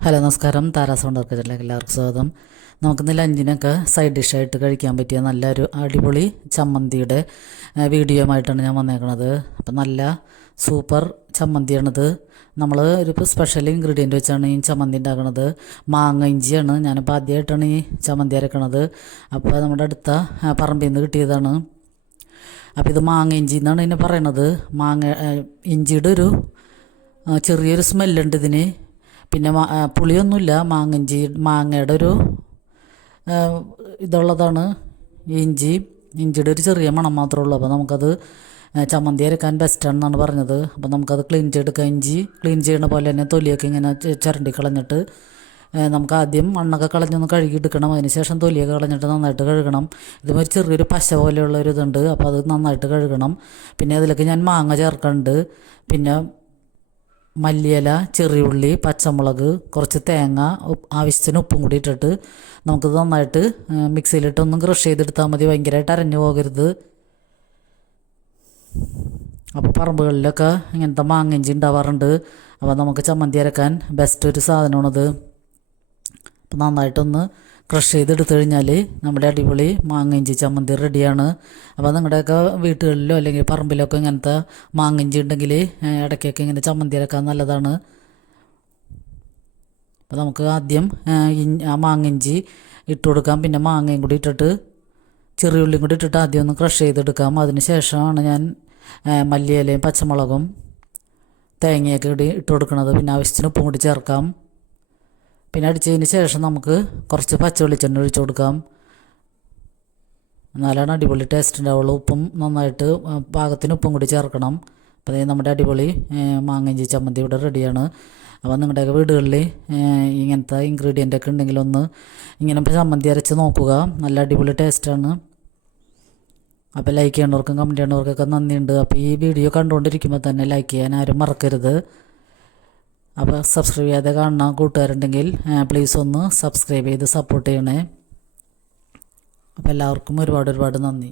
Hello നമസ്കാരം, Tara's ഉണ്ടാക്കിയതിലേക്ക് എല്ലാവർക്കും സ്വാഗതം. നമുക്കിന്ന് ലഞ്ചിനൊക്കെ സൈഡ് ഡിഷായിട്ട് കഴിക്കാൻ പറ്റിയ നല്ലൊരു അടിപൊളി ചമ്മന്തിയുടെ വീഡിയോ ആയിട്ടാണ് ഞാൻ വന്നേക്കുന്നത്. അപ്പം നല്ല സൂപ്പർ ചമ്മന്തിയാണിത്. നമ്മൾ ഒരു സ്പെഷ്യൽ ഇൻഗ്രീഡിയൻറ്റ് വെച്ചാണ് ഈ ചമ്മന്തി ഉണ്ടാക്കുന്നത്. മാങ്ങ ഇഞ്ചിയാണ്. ഞാനിപ്പോൾ ആദ്യമായിട്ടാണ് ഈ ചമ്മന്തി അരക്കണത്. അപ്പോൾ നമ്മുടെ അടുത്ത പറമ്പിൽ നിന്ന് കിട്ടിയതാണ്. അപ്പോൾ ഇത് മാങ്ങ ഇഞ്ചി എന്നാണ് ഇതിനെ പറയണത്. ഇഞ്ചിയുടെ ഒരു ചെറിയൊരു സ്മെല്ലുണ്ട് ഇതിന്. പിന്നെ പുളിയൊന്നുമില്ല. മാങ്ങയുടെ ഒരു ഇതുള്ളതാണ് ഇഞ്ചിയുടെ ഒരു ചെറിയ മണം മാത്രമേ ഉള്ളൂ. അപ്പോൾ നമുക്കത് ചമ്മന്തി അരക്കാൻ ബെസ്റ്റാണെന്നാണ് പറഞ്ഞത്. അപ്പോൾ നമുക്കത് ക്ലീൻ ചെയ്തെടുക്കാം. ഇഞ്ചി ക്ലീൻ ചെയ്യുന്ന പോലെ തന്നെ തൊലിയൊക്കെ ഇങ്ങനെ ചിരണ്ടി കളഞ്ഞിട്ട് നമുക്ക് ആദ്യം മണ്ണൊക്കെ കളഞ്ഞൊന്ന് കഴുകിയെടുക്കണം. അതിന് ശേഷം തൊലിയൊക്കെ കളഞ്ഞിട്ട് നന്നായിട്ട് കഴുകണം. ഇതുമാതിരി ചെറിയൊരു പശ പോലെയുള്ള ഒരു ഇതുണ്ട്. അപ്പോൾ അത് നന്നായിട്ട് കഴുകണം. പിന്നെ അതിലേക്ക് ഞാൻ മാങ്ങ ചേർക്കുന്നുണ്ട്. പിന്നെ മല്ലിയില, ചെറിയുള്ളി, പച്ചമുളക്, കുറച്ച് തേങ്ങ, ആവശ്യത്തിന് ഉപ്പും കൂടി ഇട്ടിട്ട് നമുക്കിത് നന്നായിട്ട് മിക്സിയിലിട്ടൊന്നും ക്രഷ് ചെയ്തെടുത്താൽ മതി. ഭയങ്കരമായിട്ട് അരഞ്ഞു പോകരുത്. അപ്പോൾ പറമ്പുകളിലൊക്കെ ഇങ്ങനത്തെ മാങ്ങഞ്ചി ഉണ്ടാവാറുണ്ട്. അപ്പോൾ നമുക്ക് ചമ്മന്തി അരക്കാൻ ബെസ്റ്റ് ഒരു സാധനമാണത്. അപ്പോൾ നന്നായിട്ടൊന്ന് ക്രഷ് ചെയ്തെടുത്തു കഴിഞ്ഞാൽ നമ്മുടെ അടിപൊളി മാങ്ങഞ്ചി ചമ്മന്തി റെഡിയാണ്. അപ്പോൾ നിങ്ങളുടെയൊക്കെ വീട്ടുകളിലോ അല്ലെങ്കിൽ പറമ്പിലൊക്കെ ഇങ്ങനത്തെ മാങ്ങഞ്ചി ഉണ്ടെങ്കിൽ ഇടയ്ക്കൊക്കെ ഇങ്ങനെ ചമ്മന്തി അരക്കാൻ നല്ലതാണ്. അപ്പോൾ നമുക്ക് ആദ്യം ആ മാങ്ങഞ്ചി ഇട്ട് കൊടുക്കാം. പിന്നെ മാങ്ങയും കൂടി ഇട്ടിട്ട് ചെറിയുള്ളിയും കൂടി ഇട്ടിട്ട് ആദ്യം ഒന്ന് ക്രഷ് ചെയ്തെടുക്കാം. അതിന് ശേഷമാണ് ഞാൻ മല്ലിയിലയും പച്ചമുളകും തേങ്ങയൊക്കെ കൂടി ഇട്ട് കൊടുക്കുന്നത്. പിന്നെ ആവശ്യത്തിന് ഉപ്പും കൂടി ചേർക്കാം. പിന്നെ അടിച്ചതിന് ശേഷം നമുക്ക് കുറച്ച് പച്ച വെളിച്ചെണ്ണ ഒഴിച്ച് കൊടുക്കാം. എന്നാലാണ് അടിപൊളി ടേസ്റ്റ് ഉണ്ടാവുള്ളൂ. ഉപ്പും നന്നായിട്ട് പാകത്തിന് ഉപ്പും കൂടി ചേർക്കണം. അപ്പോൾ നമ്മുടെ അടിപൊളി മാങ്ങഞ്ചി ചമ്മന്തി ഇവിടെ റെഡിയാണ്. അപ്പോൾ നിങ്ങളുടെയൊക്കെ വീടുകളിൽ ഇങ്ങനത്തെ ഇൻഗ്രീഡിയൻ്റൊക്കെ ഉണ്ടെങ്കിൽ ഒന്ന് ഇങ്ങനെ ചമ്മന്തി അരച്ച് നോക്കുക. നല്ല അടിപൊളി ടേസ്റ്റാണ്. അപ്പോൾ ലൈക്ക് ചെയ്യണവർക്കും കമൻറ്റ് ചെയ്യണവർക്കൊക്കെ നന്ദിയുണ്ട്. അപ്പോൾ ഈ വീഡിയോ കണ്ടുകൊണ്ടിരിക്കുമ്പോൾ തന്നെ ലൈക്ക് ചെയ്യാൻ ആരും മറക്കരുത്. അപ്പോൾ സബ്സ്ക്രൈബ് ചെയ്യാതെ കാണുന്ന കൂട്ടുകാരുണ്ടെങ്കിൽ പ്ലീസ് ഒന്ന് സബ്സ്ക്രൈബ് ചെയ്ത് സപ്പോർട്ട് ചെയ്യണേ. അപ്പോൾ എല്ലാവർക്കും ഒരുപാട് നന്ദി.